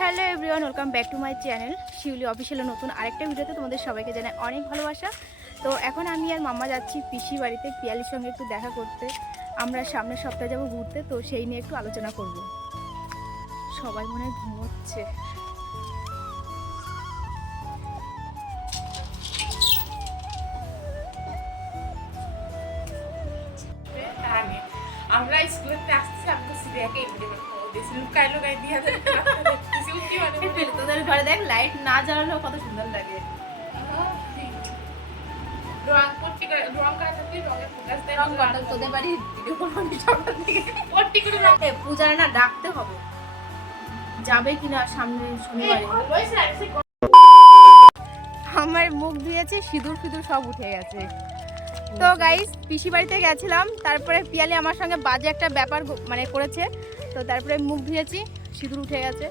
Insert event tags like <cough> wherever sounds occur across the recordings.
Hello everyone, welcome back to my channel Shiuli অফিসিয়ালের নতুন আরেকটা ভিডিওতে তোমাদের সবাইকে জানাই অনেক ভালোবাসা। তো এখন আমি আর মাম্মা যাচ্ছি পিসি বাড়িতে, পিয়ালির সঙ্গে একটু দেখা করতে। আমরা সামনের সপ্তাহে যাব ঘুরতে, তো সেই নিয়ে একটু আলোচনা করব। সবাই মনে হয় ঘুমোচ্ছে। আমরা স্কুলেতে আসছি আমাকে সিরিয়াকে এমনি দিয়েছি লুকাই লুকাই দিয়ে তোদের ঘরে দেখ লাইট না জ্বালালেও কত সুন্দর লাগে। পূজার না ডাকতে হবে। যাবে কিনা সামনে শনিবারে। আমার মুখ ধুয়েছে সিঁদুর ফিঁদুর সব উঠে গেছে। তো গাইস পিসি বাড়িতে গেছিলাম তারপরে পিয়ালি আমার সঙ্গে বাজে একটা ব্যাপার মানে করেছে। তো তারপরে মুখ ধুয়েছি। সিঁদুর উঠে গেছে।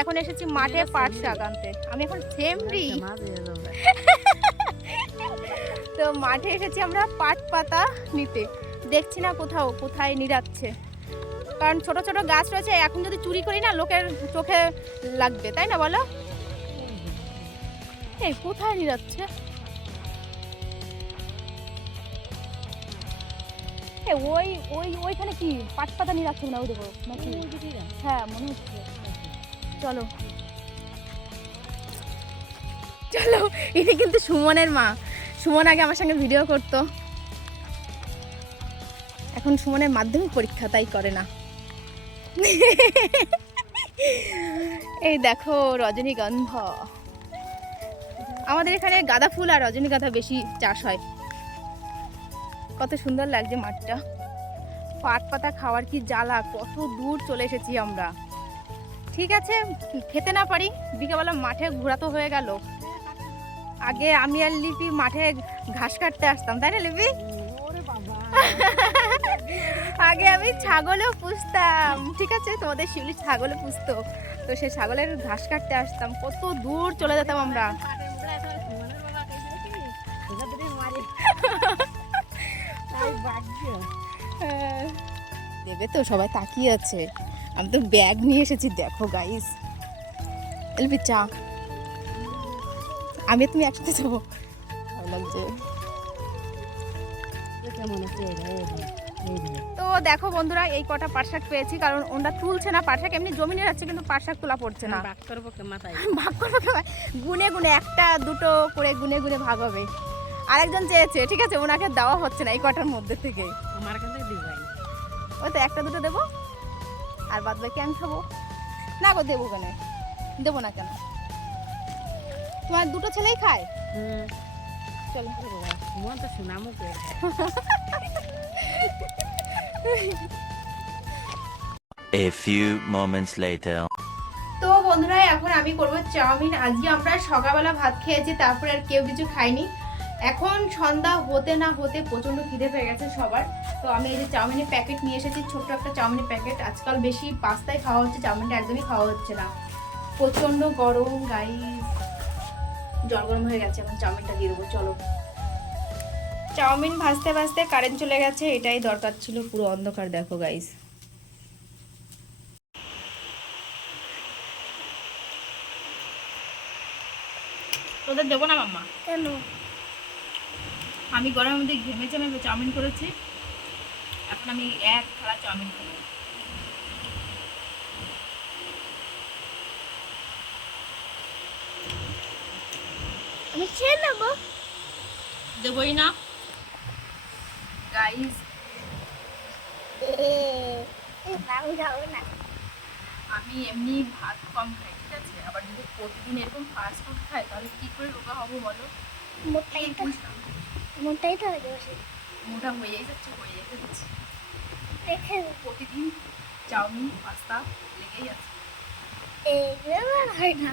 এখন এসেছি মাঠে পাট শাক আনতে। আমি এখন সেমরি। <laughs> তো মাঠে এসেছি আমরা পাট পাতা নিতে। দেখছি না কোথাও কোথায় নিরাচ্ছে। কারণ ছোট ছোট গাছ রয়েছে এখন যদি চুরি করি না লোকের চোখে লাগবে তাই না বলো? এই কোথায় নিরাচ্ছে? ওই ওই ওইখানে কি? পাট পাতা নিরাচ্ছে না ওই দেখো নাকি? হ্যাঁ মনে হচ্ছে। চলো। চলো ইনি কিন্তু সুমনের মা। সুমন আগে আমার সঙ্গে ভিডিও করতো। এখন সুমনের মাধ্যমিক পরীক্ষা তাই করে না। এই দেখো রজনীগন্ধা। আমাদের এখানে গাঁদা ফুল আর রজনীগন্ধা বেশি চাষ হয়। কত সুন্দর লাগছে মাঠটা। পাট পাতা খাওয়ার কি জ্বালা, কত দূর চলে এসেছি আমরা। ঠিক আছে, খেতে না পারি, বিকেলবেলা মাঠে ঘোরাতো হয়ে গেল। আগে আমি আর লিপি মাঠে ঘাস কাটতে আসতাম, তাই না লিপি? আগে আমি ছাগলও পুষতাম। ঠিক আছে, তোমাদের শিউলি ছাগলও পুষতো, তো সেই ছাগলের ঘাস কাটতে আসতাম, কত দূর চলে যেতাম আমরা। দেবে তো সবাই তাকিয়ে আছে। আমি তো ব্যাগ নিয়ে এসেছি দেখো গাইস এলবি চা। আমি তুমি একসাথে যাব। ভালো লাগছে। তো দেখো বন্ধুরা এই কটা পাটশাক পেয়েছি কারণ ওটা তুলছে না পাট শাক এমনি জমিনে যাচ্ছে কিন্তু পাটশাক তোলা পড়ছে না। ভাগ করব কি ভাই? গুনে গুনে একটা দুটো করে গুনে গুনে ভাগ হবে। আরেকজন চেয়েছে ঠিক আছে ওনাকে দেওয়া হচ্ছে না এই কটার মধ্যে থেকে ওই তো একটা দুটো দেবো আর বাদ বাকি আমি খাব। না গো দেবো কেন? দেবো না কেন? তোমার দুটো ছেলেই খায়? চলো। A few moments later. তো বন্ধুরা এখন আমি করব চাউমিন। আজকে আমরা সকালবেলা ভাত খেয়েছি তারপরে আর কেউ কিছু খাইনি। এখন সন্ধ্যা হতে না হতে প্রচণ্ড খিদে পেয়ে গেছে সবার। তো আমি এই যে চাউমিনের প্যাকেট নিয়ে এসেছি, ছোট্ট একটা চাউমিনের প্যাকেট আজকাল বেশি পাস্তায় খাওয়া হচ্ছে, চাউমিনটা একদমই খাওয়া হচ্ছে না। প্রচণ্ড গরম গাই জল গরম হয়ে গেছে, এখন চাউমিনটা দিয়ে দেবো, চলো। চাউমিন ভাজতে ভাজতে কারেন্ট চলে গেছে, এটাই দরকার ছিল, পুরো অন্ধকার, দেখো গাইস তোদের দেবো না, মাম্মা? কেন? আমি গরমের মধ্যে ঘেমে চেমে চাউমিন করেছি। এখন আমি এক থালা চাউমিন খাব। আমি খেয়ে নেব। দেবই না। না আমি এমনি ভাত কম খাই ঠিক আছে? আবার যদি প্রতিদিন এরকম ফাস্ট ফুড খাই তাহলে কি করে রোগা হব বলো? মোটাই তো হয়ে যাবে মোটা হয়ে যাচ্ছে হয়ে যাচ্ছে দেখে প্রতিদিন চাউমিন পাস্তা লেগেই আছে এইগুলো আর হয় না